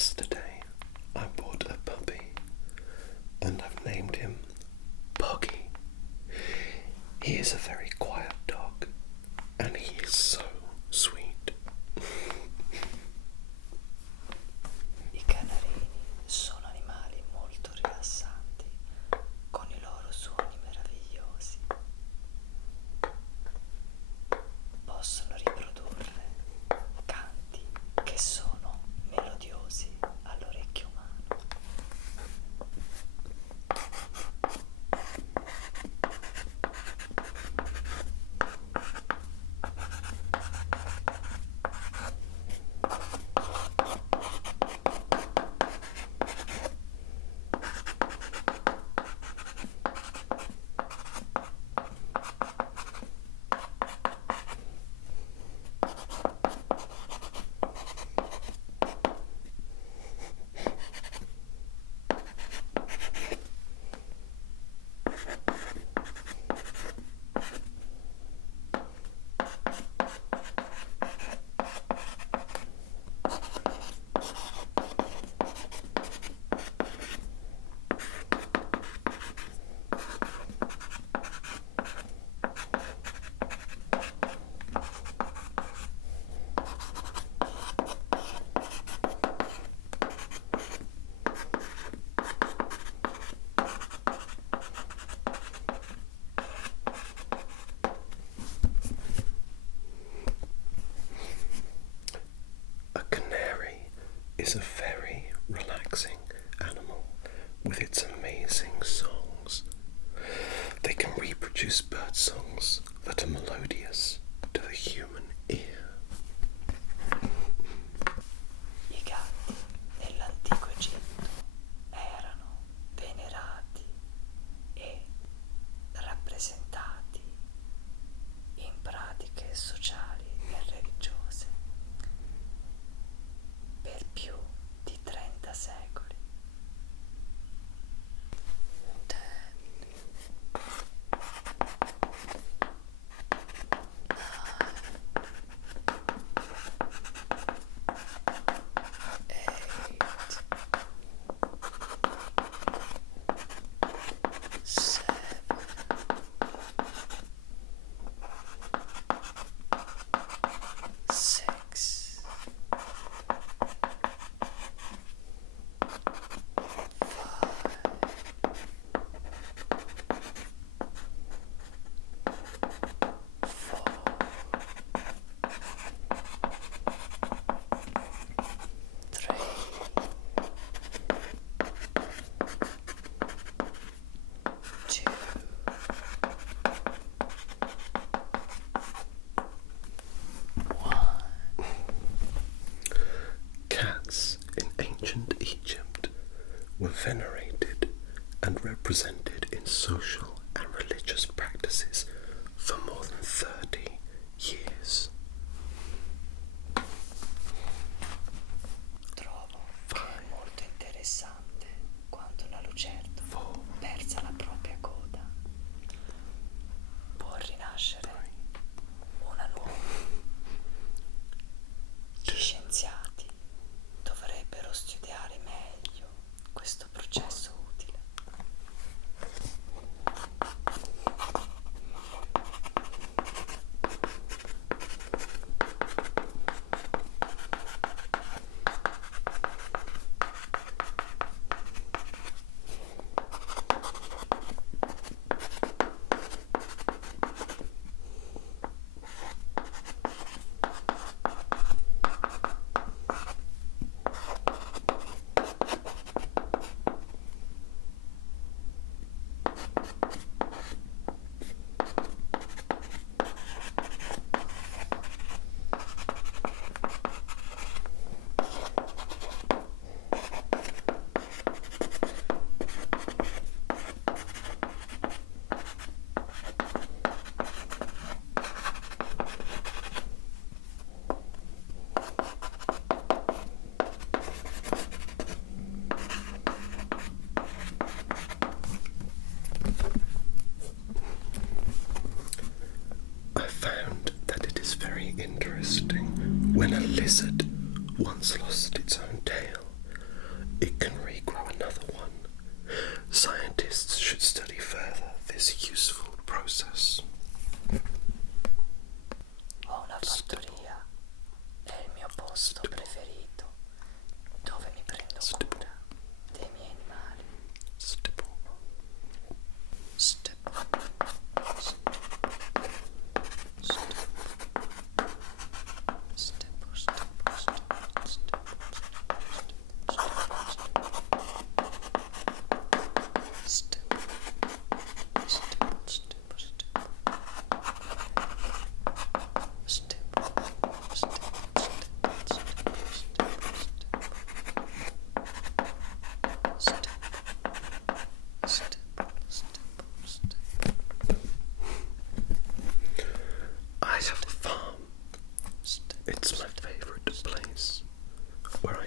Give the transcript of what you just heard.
Yesterday I bought a puppy and I've named him Puggy. He is a very quiet dog and he is so sweet. I canarini sono animali molto rilassanti, con i loro suoni meravigliosi. Possono riprodurre canti che sono melodiosi all'orecchio umano. A canary is a very relaxing animal with its amazing songs. They can reproduce bird songs that are melodious to the human ear. I gatti nell'antico Egitto erano venerati e rappresentati in pratiche sociali e religiose per più di 30 secoli. Cats in ancient Egypt were venerated and represented in social and religious practices for more than 30 years. Trovo che è molto interessante quando una lucertola, persa la propria coda, può rinascere una nuova. Gli scienziati dovrebbero studiare meglio questo processo utile. It's my favourite place where I